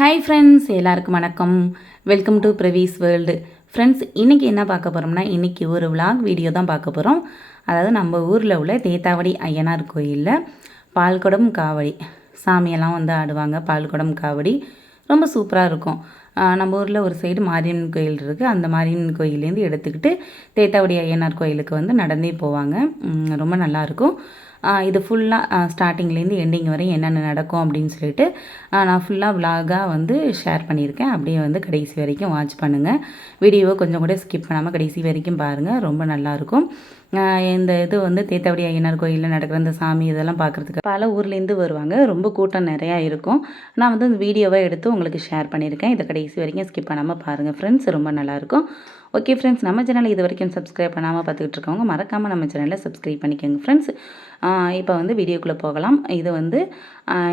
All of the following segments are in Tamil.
ஹாய் ஃப்ரெண்ட்ஸ் எல்லாருக்கும் வணக்கம். Welcome to Pravees world friends இன்றைக்கி என்ன பார்க்க போகிறோம்னா இன்றைக்கி ஒரு விலாக் வீடியோ தான் பார்க்க போகிறோம் அதாவது நம்ம ஊரில் உள்ள தேத்தாவடி ஐயனார் கோயிலில் பால்குடம் காவடி. சாமியெல்லாம் வந்து ஆடுவாங்க பால்குடம் காவடி. ரொம்ப சூப்பராக இருக்கும். நம்ம ஊரில் ஒரு சைடு மாரியம்மன் கோயில் இருக்குது அந்த மாரியம்மன் கோயிலேருந்து எடுத்துக்கிட்டு தேத்தாவடி ஐயனார் கோயிலுக்கு வந்து நடந்தே போவாங்க. ரொம்ப நல்லாயிருக்கும் இது ஃபுல்லாக ஸ்டார்டிங்லேருந்து எண்டிங் வரையும் என்னென்ன நடக்கும் அப்படின்னு சொல்லிட்டு நான் ஃபுல்லாக விலாகாக வந்து ஷேர் பண்ணியிருக்கேன். அப்படியே வந்து கடைசி வரைக்கும் வாட்ச் பண்ணுங்கள் வீடியோவை கொஞ்சம் கூட ஸ்கிப் பண்ணாமல் கடைசி வரைக்கும் பாருங்கள் ரொம்ப நல்லாயிருக்கும். இந்த இது வந்து தேத்தவடி ஐயனார் கோயிலில் நடக்கிற இந்த சாமி இதெல்லாம் பார்க்குறதுக்கு பல ஊர்லேருந்து வருவாங்க. ரொம்ப கூட்டம் நிறையா இருக்கும். நான் வந்து இந்த வீடியோவை எடுத்து உங்களுக்கு ஷேர் பண்ணியிருக்கேன். இதை கடைசி வரைக்கும் ஸ்கிப் பண்ணாமல் பாருங்கள் ஃப்ரெண்ட்ஸ் ரொம்ப நல்லாயிருக்கும். ஓகே ஃப்ரெண்ட்ஸ் நம்ம சேனலை இது வரைக்கும் சப்ஸ்கிரைப் பண்ணாமல் பார்த்துக்கிட்டு இருக்கவங்க மறக்காமல் நம்ம சேனலை சப்ஸ்கிரைப் பண்ணிக்கோங்க ஃப்ரெண்ட்ஸ் இப்போ வந்து வீடியோக்குள்ளே போகலாம். இது வந்து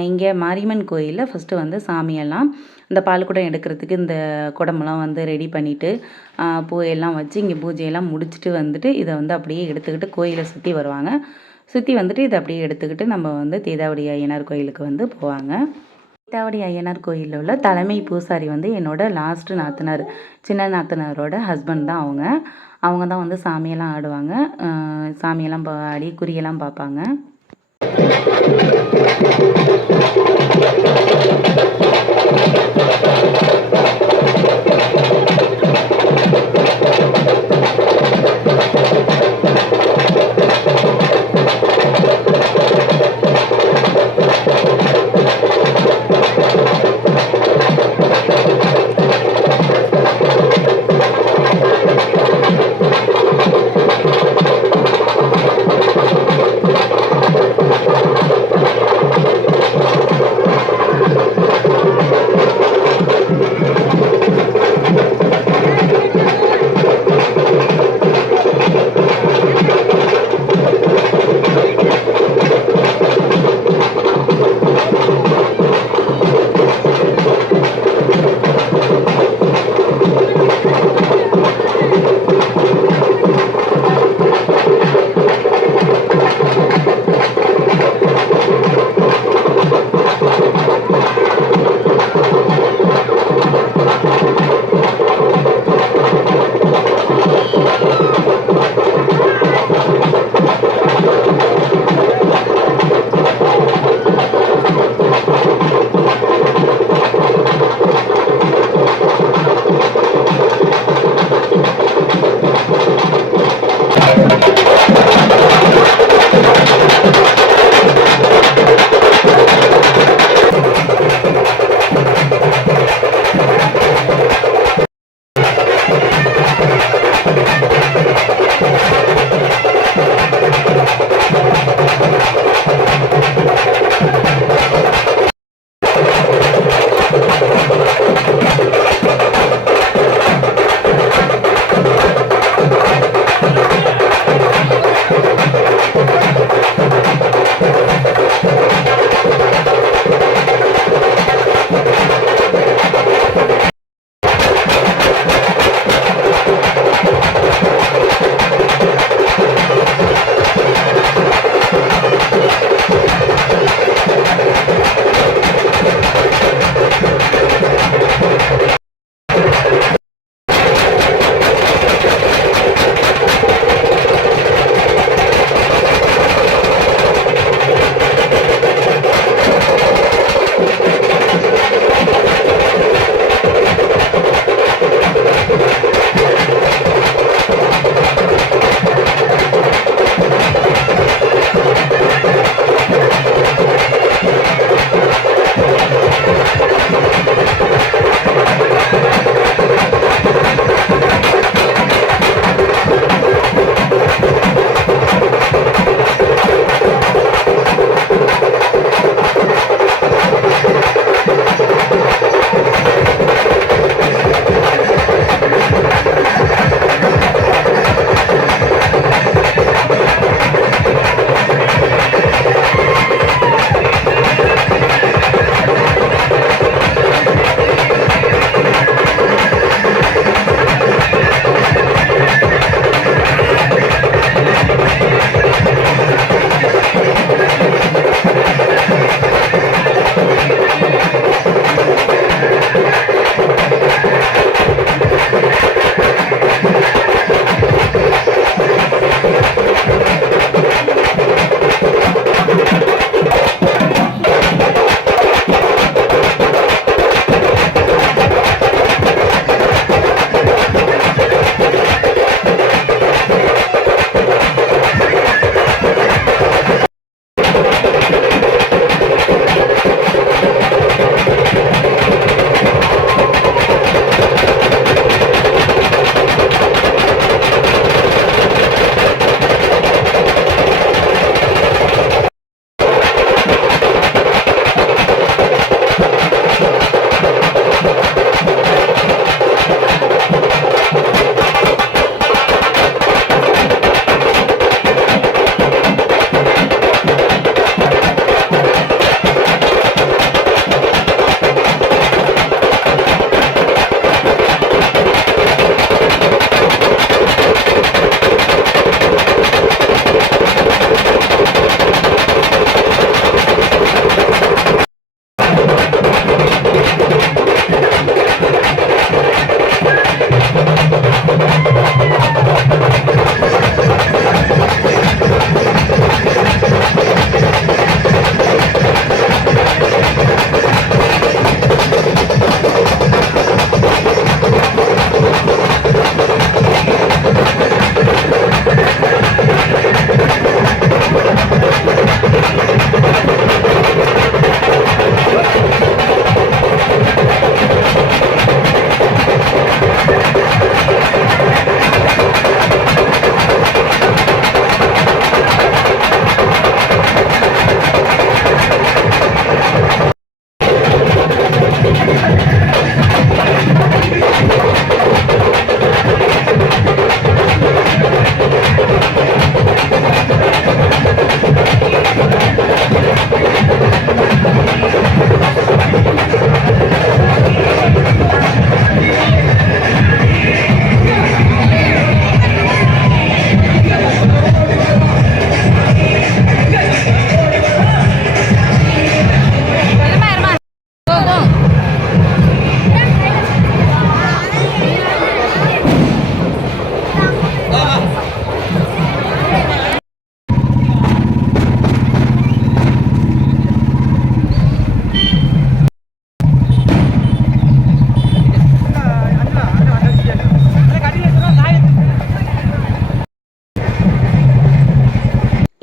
இங்கே மாரியம்மன் கோயிலில் ஃபஸ்ட்டு வந்து சாமியெல்லாம் இந்த பால்குடம் எடுக்கிறதுக்கு இந்த குடமெல்லாம் வந்து ரெடி பண்ணிவிட்டு பூவையெல்லாம் வச்சு இங்கே பூஜையெல்லாம் முடிச்சுட்டு வந்துட்டு இதை வந்து அப்படியே எடுத்துக்கிட்டு கோயிலை சுற்றி வருவாங்க. சுற்றி வந்துட்டு இதை அப்படியே எடுத்துக்கிட்டு நம்ம வந்து தேதாவடி ஐயனார் கோயிலுக்கு வந்து போவாங்க. சீதாவடி ஐயனார் கோயிலில் உள்ள தலைமை பூசாரி வந்து என்னோட லாஸ்ட் நாத்தனார். சின்ன நாத்தனாரோட ஹஸ்பண்ட் தான் அவங்க. அவங்க தான் வந்து சாமியெல்லாம் ஆடுவாங்க. சாமியெல்லாம் பா- ஆடி குறியெல்லாம் பார்ப்பாங்க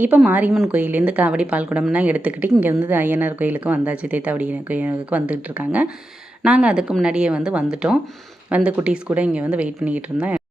இப்போ மாரியம்மன் கோயிலேருந்து காவடி பால் எடுத்துக்கிட்டு இங்கே வந்து ஐயனார் கோயிலுக்கு வந்தாச்சு தேத்தாவடி கோயிலுக்கு வந்துகிட்டு இருக்காங்க நாங்கள் அதுக்கு முன்னாடியே வந்து வந்துட்டோம். வந்து குட்டீஸ் கூட இங்கே வந்து வெயிட் பண்ணிக்கிட்டு இருந்தோம்.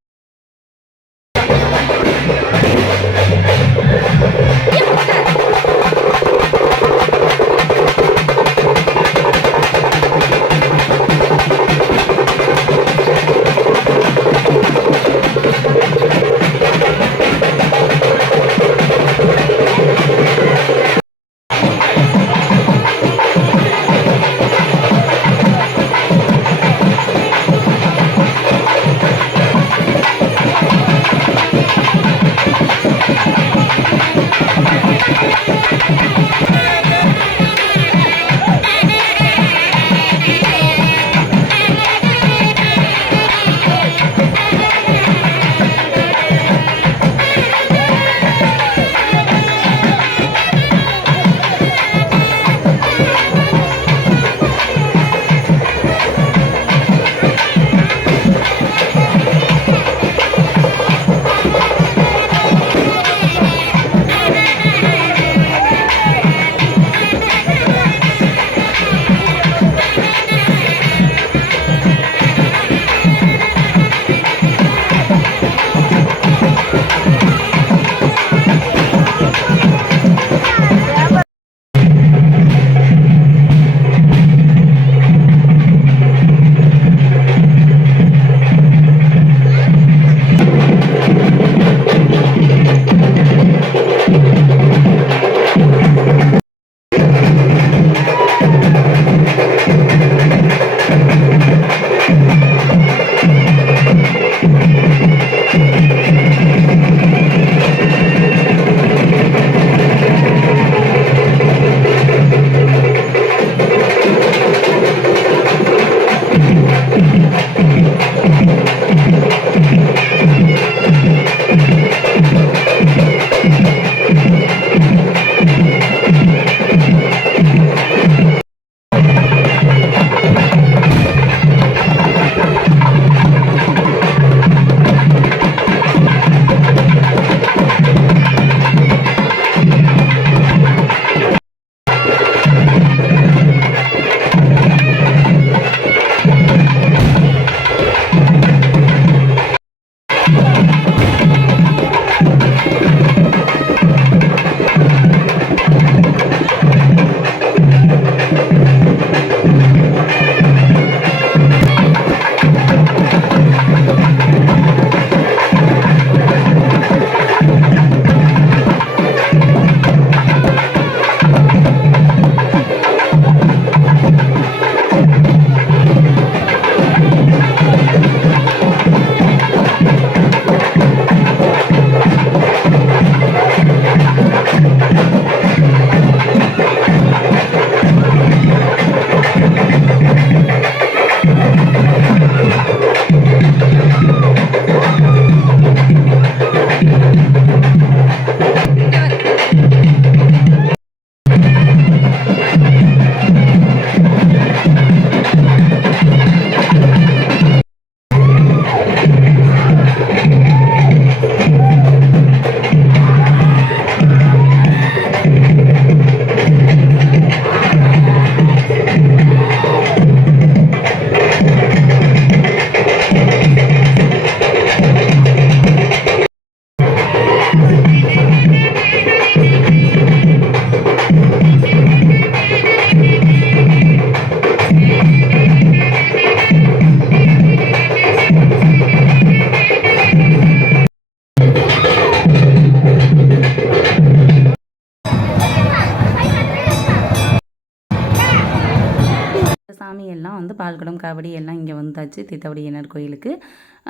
பால்குடம் காவடி எல்லாம் இங்கே வந்தாச்சு தீத்தவடியினர் கோயிலுக்கு.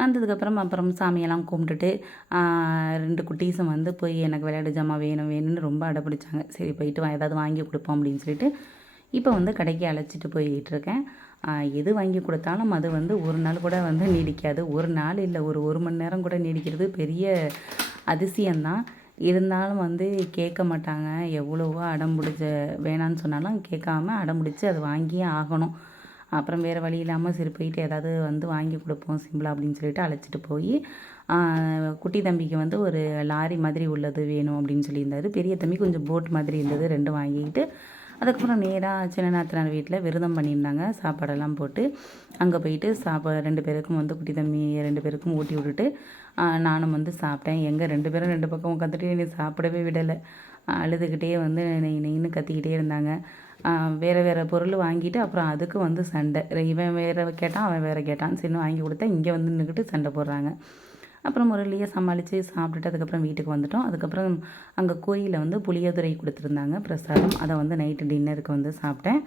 வந்ததுக்கப்புறம் அப்புறம் சாமியெல்லாம் கும்பிட்டுட்டு ரெண்டு குட்டீஸும் வந்து போய் எனக்கு விளையாட்டு ஜாமா வேணும் வேணும்னு ரொம்ப அடப்பிடிச்சாங்க சரி போயிட்டு வா ஏதாவது வாங்கி கொடுப்போம் அப்படின்னு சொல்லிட்டு இப்போ வந்து கடைக்கு அழைச்சிட்டு போய்கிட்டு இருக்கேன். எது வாங்கி கொடுத்தாலும் அது வந்து ஒரு நாள் கூட வந்து நீடிக்காது. ஒரு நாள் இல்லை ஒரு ஒரு மணி நேரம் கூட நீடிக்கிறது பெரிய அதிசயம்தான். இருந்தாலும் வந்து கேட்க மாட்டாங்க. எவ்வளவோ அடம் பிடிச்ச வேணான்னு சொன்னாலும் கேட்காம அடம் பிடிச்சி அதை வாங்கியே ஆகணும். அப்புறம் வேறு வழி இல்லாமல் சரி போயிட்டு ஏதாவது வந்து வாங்கி கொடுப்போம் சிம்பிளாக அப்படின்னு சொல்லிட்டு அழைச்சிட்டு போய் குட்டி தம்பிக்கு வந்து ஒரு லாரி மாதிரி உள்ளது வேணும் அப்படின்னு சொல்லியிருந்தாரு. பெரிய தம்பி கொஞ்சம் போட் மாதிரி இருந்தது ரெண்டும் வாங்கிக்கிட்டு அதுக்கப்புறம் நேராக சின்ன நாத்தனார் வீட்டில் விரதம் பண்ணியிருந்தாங்க. சாப்பாடெல்லாம் போட்டு அங்கே போயிட்டு சாப்பா ரெண்டு பேருக்கும் வந்து குட்டி தம்பி ரெண்டு பேருக்கும் ஊட்டி விட்டுட்டு நானும் வந்து சாப்பிட்டேன். எங்கள் ரெண்டு பேரும் ரெண்டு பக்கம் உட்காந்துட்டு என்னை சாப்பிடவே விடலை. அழுதுகிட்டே வந்து நெய் நெய்னு கத்திக்கிட்டே இருந்தாங்க. வேறு வேறு பொருள் வாங்கிட்டு அப்புறம் அதுக்கு வந்து சண்டை. இவன் வேறு கேட்டான் அவன் வேறு கேட்டான் சின்ன வாங்கி கொடுத்தா இங்கே வந்து நின்றுக்கிட்டு சண்டை போடுறாங்க. அப்புறம் முரளியை சமாளித்து சாப்பிட்டுட்டு அதுக்கப்புறம் வீட்டுக்கு வந்துட்டோம். அதுக்கப்புறம் அங்கே கோயிலில் வந்து புளியோதரை கொடுத்துருந்தாங்க பிரசாதம். அதை வந்து நைட்டு டின்னருக்கு வந்து சாப்பிட்டேன்.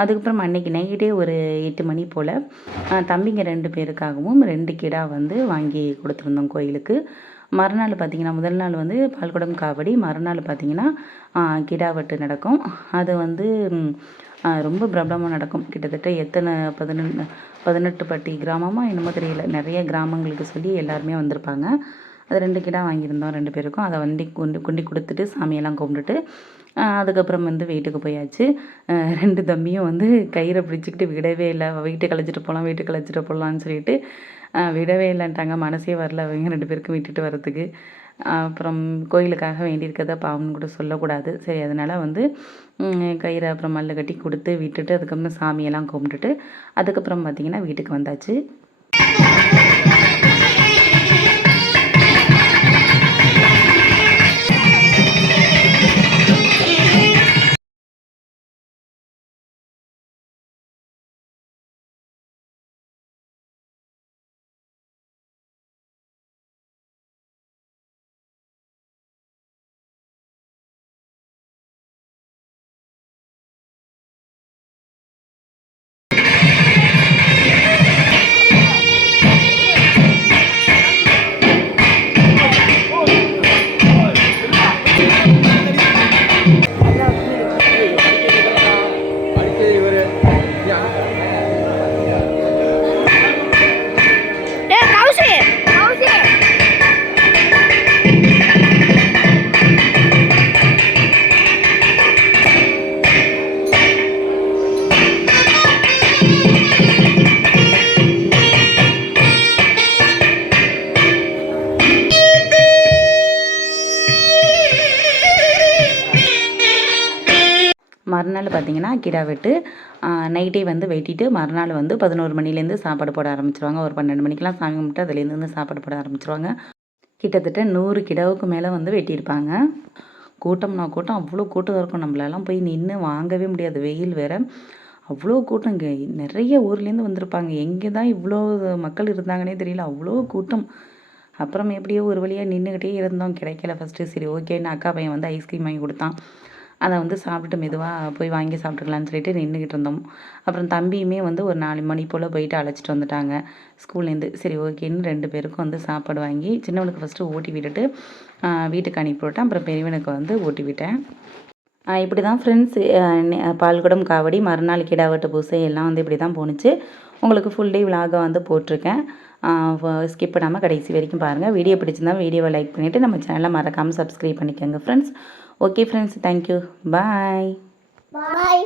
அதுக்கப்புறம் அன்றைக்கி நைட்டே ஒரு எட்டு மணி போல் தம்பிங்க ரெண்டு பேருக்காகவும் ரெண்டு கிடா வந்து வாங்கி கொடுத்துருந்தோம் கோயிலுக்கு. மறுநாள் பார்த்திங்கன்னா முதல் நாள் வந்து பால்குடம் காவடி மறுநாள் பார்த்திங்கன்னா கிடா வெட்டு நடக்கும். அது வந்து ரொம்ப பிரபலமாக நடக்கும். கிட்டத்தட்ட எத்தனை பதினெட்டு பதினெட்டு பட்டி கிராமமாக என்னமோ தெரியல. நிறைய கிராமங்களுக்கு சொல்லி எல்லாருமே வந்திருப்பாங்க. அது ரெண்டு கிடா வாங்கியிருந்தோம் ரெண்டு பேருக்கும். அதை வண்டி கொண்டு கொண்டு கொடுத்துட்டு சாமியெல்லாம் கும்பிட்டுட்டு அதுக்கப்புறம் வந்து வீட்டுக்கு போயாச்சு. ரெண்டு தம்பியும் வந்து கயிறை பிடிச்சிக்கிட்டு விடவே இல்லை. வீட்டுக்கு அழைச்சிட்டு போகலாம் வீட்டுக்கு அழைச்சிட்டு போகலான்னு சொல்லிட்டு விடவே இல்லைன்ட்டாங்க. மனசே வரல அவங்க ரெண்டு பேருக்கும் விட்டுட்டு வரத்துக்கு அப்புறம் கோயிலுக்காக வேண்டியிருக்கதை பாவம்னு கூட சொல்லக்கூடாது. சரி அதனால் வந்து கயிறை அப்புறம் மல்லு கட்டி கொடுத்து விட்டுட்டு அதுக்கப்புறம் சாமியெல்லாம் கும்பிட்டுட்டு அதுக்கப்புறம் பார்த்திங்கன்னா வீட்டுக்கு வந்தாச்சு. மறுநாள் பார்த்திங்கன்னா கிடா வெட்டு நைட்டே வந்து வெட்டிட்டு மறுநாள் வந்து பதினோரு மணிலேருந்து சாப்பாடு போட ஆரம்பிச்சிருவாங்க. ஒரு பன்னெண்டு மணிக்கெலாம் சாமி கும்பிட்டு அதுலேருந்து வந்து சாப்பாடு போட ஆரம்பிச்சிருவாங்க. கிட்டத்தட்ட நூறு கிடாவுக்கு மேலே வந்து வெட்டியிருப்பாங்க. கூட்டம்னா கூட்டம் அவ்வளோ கூட்டம் இருக்கும். நம்மளெல்லாம் போய் நின்று வாங்கவே முடியாது. வெயில் வேறு. அவ்வளோ கூட்டம் இங்கே. நிறைய ஊர்லேருந்து வந்திருப்பாங்க. எங்கே தான் இவ்வளோ மக்கள் இருந்தாங்கன்னே தெரியல. அவ்வளோ கூட்டம். அப்புறம் எப்படியோ ஒரு வழியாக நின்றுக்கிட்டே இருந்தோம். கிடைக்கல ஃபஸ்ட்டு சரி ஓகேன்னு அக்கா பையன் வந்து ஐஸ்கிரீம் வாங்கி கொடுத்தான். அதை வந்து சாப்பிட்டுட்டு மெதுவாக போய் வாங்கி சாப்பிட்டுக்கலான்னு சொல்லிட்டு நின்றுக்கிட்டு இருந்தோம். அப்புறம் தம்பியுமே வந்து ஒரு நாலு மணி போல் போயிட்டு அழைச்சிட்டு வந்துட்டாங்க. ஸ்கூல்லேருந்து சரி ஓகேன்னு ரெண்டு பேருக்கும் வந்து சாப்பாடு வாங்கி சின்னவனுக்கு ஃபஸ்ட்டு ஊட்டி விட்டுட்டு வீட்டுக்கு அனுப்பி விட்டேன். அப்புறம் பெரியவனுக்கு வந்து ஓட்டி விட்டேன். இப்படி தான் ஃப்ரெண்ட்ஸ் பால்குடம் காவடி மறுநாள் கிடாவட்டு பூசை எல்லாம் வந்து இப்படி தான் போணுச்சு. உங்களுக்கு ஃபுல் டே விலாக வந்து போட்டிருக்கேன். ஸ்கிப் பண்ணாமல் கடைசி வரைக்கும் பாருங்கள் வீடியோ பிடிச்சிருந்தா வீடியோவை லைக் பண்ணிவிட்டு நம்ம சேனலை மறக்காமல் சப்ஸ்கிரைப் பண்ணிக்கோங்க friends okay friends thank you bye bye